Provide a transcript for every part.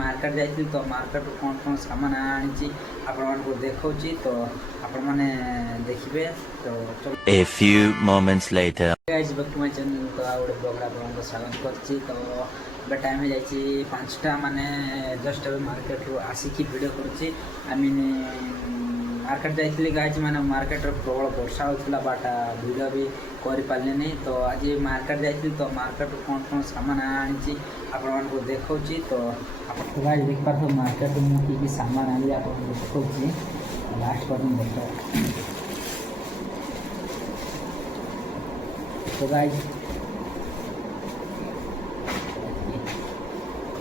Market जाइए तो market कौन कौन सामान आनी आपण को देखा तो आपण मैंने देखिए। तो A few moments later. Guys back to my channel. तो आ गोटे ब्लॉग आपको स्वागत करछि। तो बे टाइम जाइए 5टा माने जस्ट अब मार्केट रू आसिकी वीडियो करछि। आई मीन मार्केट जाइए गाइस माने मार्केट प्रबल वर्षा होता बाटा वीडियो भी कर पारे नहीं। तो आज मार्केट जाइए तो मार्केट कौन कौन सामान आनी आपण को देखा तो गाइस देख पार मार्केट मुझे सामान आनी आप देखा लास्ट पर्यटन देखा। तो गाइस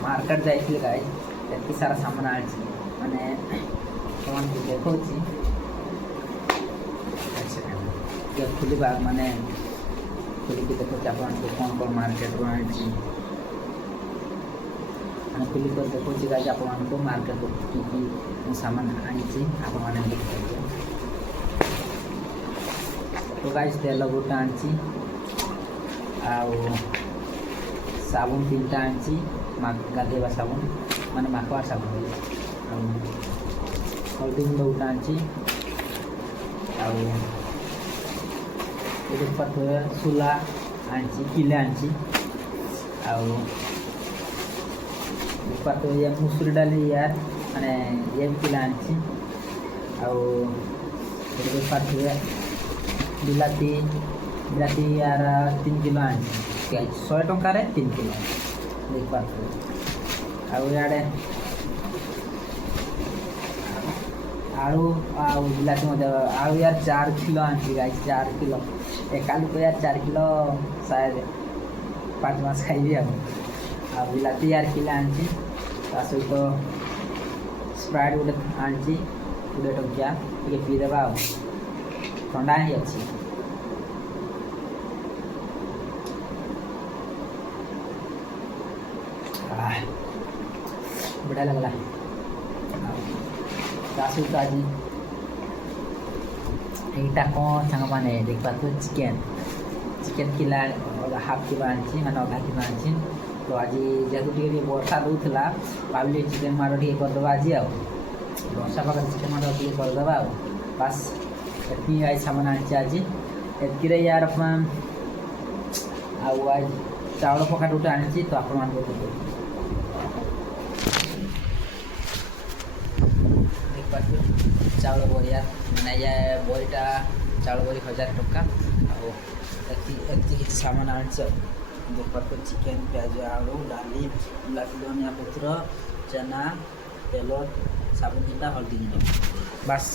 मार्केट जाइए गाइस एत सारा सामान आनी माने तुमको देखा खुलवा माने खुलिकी देखा आपको कौन कौन मार्केट रू आनी मैंने खुलिक देखा गाइस आपको मार्केट की सामान आनी आपने देखिए। तो गाइस तेल गोटे आनी साबुन 3टा आनी गाधेवा साबुन माने माखवा साबुन हल्दी गुंड गोटे आनी सुला आनी किले आनी ये मुसुरी डाली यार माने ये किले आनी बिलाती बिलाती यार 3 किलो आनी 100 टंकार 3 किलो देख पारे आड़े आलू बिलाती आलू यार 4 किलो आनी गाइस 4 किलो एक आलू को यार 4 किलो शायद 5 मास खाइबी आ बिलाती यार किलो आनी सहित स्प्राइट गोटे आनी 20 टंकिया टे पीदेवा ठंडा ही अच्छी। बढ़िया लगला सहित आज यहाँ कौन सांग मैंने देख पा चिकेन चिकेन किला हाफ किलो आनी मैंने आधा किलो आनी। तो आज जेहतु टे वर्षा दूसरा भाविली चिकेन माड़ टे करदे आज वर्षा पाखे चिकेन माड़ टे करदे बास एति आज सामान आनी आज एति यार आज चाउल पकाट गोटे आनी। तो आपण चाउल बरी यार मैंने ये बरीटा चाउल बरी 1000 टंका एति सामान आनी देख पार चिकेन प्याज आलू डाली धनिया पत्र चना तेल साबुन 3टा हल्दी गुंड बास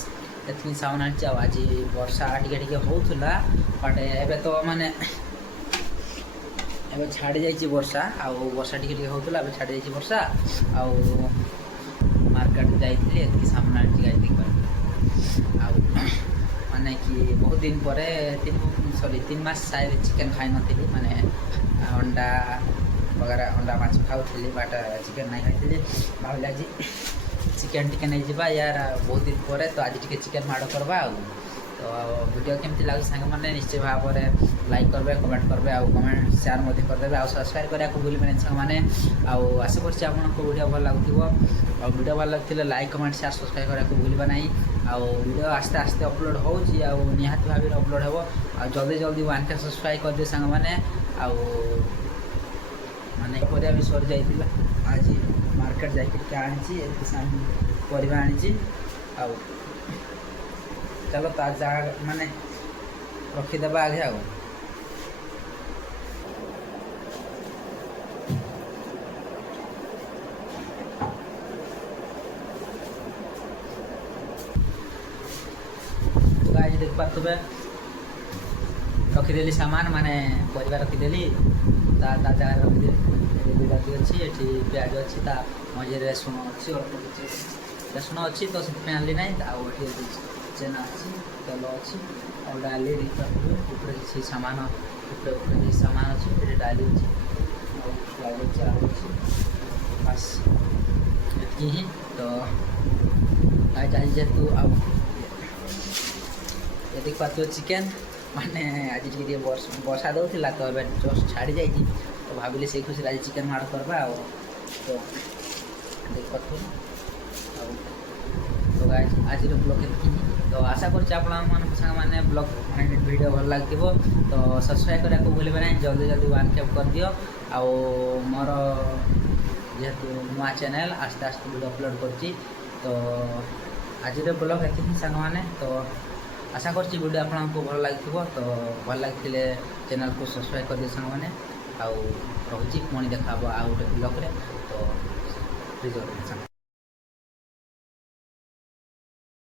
एति सामान आनी। आज वर्षा टे होता बट एबे तो माने एबे छाड़ी जाइए वर्षा वर्षा टे होता छाड़ी जाइए वर्षा मार्केट जाइए सामान आनी गाइस देख पारे माने कि बहुत दिन पर 3 मास शायद चिकेन खाई नी माने अंडा वगैरह अंडा माछ खाऊली बाट चिकेन नहीं खाई भाविल आज चिकेन टिके नहीं जावा यार बहुत दिन पर। तो आज टे चिकेन माड़ करवा तो वीडियो केमती लगे सांग मैंने निश्चय भाव में लाइक करेंगे कमेंट करेंगे कमेंट शेयर करदे सब्सक्राइब करने को भूल पाने सांग मैंने आशा कर वीडियो भल लगुव वीडियो भल लगे लाइक कमेंट शेयर सब्सक्राइब करने को भूलवा नहीं। वीडियो आस्ते आस्ते अपलोड हो निहाती भाव में अपलोड हो जल्दी जल्दी 1K सब्सक्राइब कर दे सांग मैंने माने परिया भी सरी जाइए आज मार्केट जाइए आनी परिवा आनी चलो तो आज माने रखीदेवा आगे आज देख पारे रखीदेली सामान माने परिवा रखीदेली जगह रखीदेली बिलाती अच्छी ये प्याज अच्छी मझे रसुण अच्छी अल्प किसी रसुण अच्छी तो से आनली ना चेना अच्छी तेल अच्छी और डाली किसी सामान सामान अच्छी डाली अच्छी आलू अच्छी बस ये ही। तो आज जेहतु देख पार्थ चिकेन माने आज टे वर्षा दूसरा तो जस्ट छाड़ी जाइए तो भाविली से खुशी आज चिकेन माड़ करवा तो କରୁଛୁ ଆଉ ତ ଗାଇସ୍ ଆଜିର ବ୍ଲଗ୍ ଏତିକି ତ ଆଶା କରୁଛି ଆପଣମାନଙ୍କ ସାଙ୍ଗମାନେ ବ୍ଲଗ୍ ଭିଡ଼ିଓ ଭଲ ଲାଗିଥିବ ତ ସବସ୍କ୍ରାଇବ୍ କରିବାକୁ ଭୁଲିବେ ନାହିଁ ଜଲ୍ଦି ଜଲ୍ଦି 1K କରିଦିଅ ଆଉ ମୋର ଯେହେତୁ ନୂଆ ଚ୍ୟାନେଲ୍ ଆସ୍ତେ ଆସ୍ତେ ଭିଡ଼ିଓ ଅପଲୋଡ଼ କରୁଛି ତ ଆଜିର ବ୍ଲଗ୍ ଏତିକି ସାଙ୍ଗମାନେ ତ ଆଶା କରୁଛି ଭିଡ଼ିଓ ଆପଣଙ୍କୁ ଭଲ ଲାଗିଥିବ ତ ଭଲ ଲାଗିଥିଲେ ଚ୍ୟାନେଲ୍କୁ ସବସ୍କ୍ରାଇବ୍ କରିଦିଅ ସାଙ୍ଗମାନେ ଆଉ ରହୁଛି ପୁଣି ଦେଖା ହେବ ଆଉ ଗୋଟେ ବ୍ଲଗ୍ରେ ତ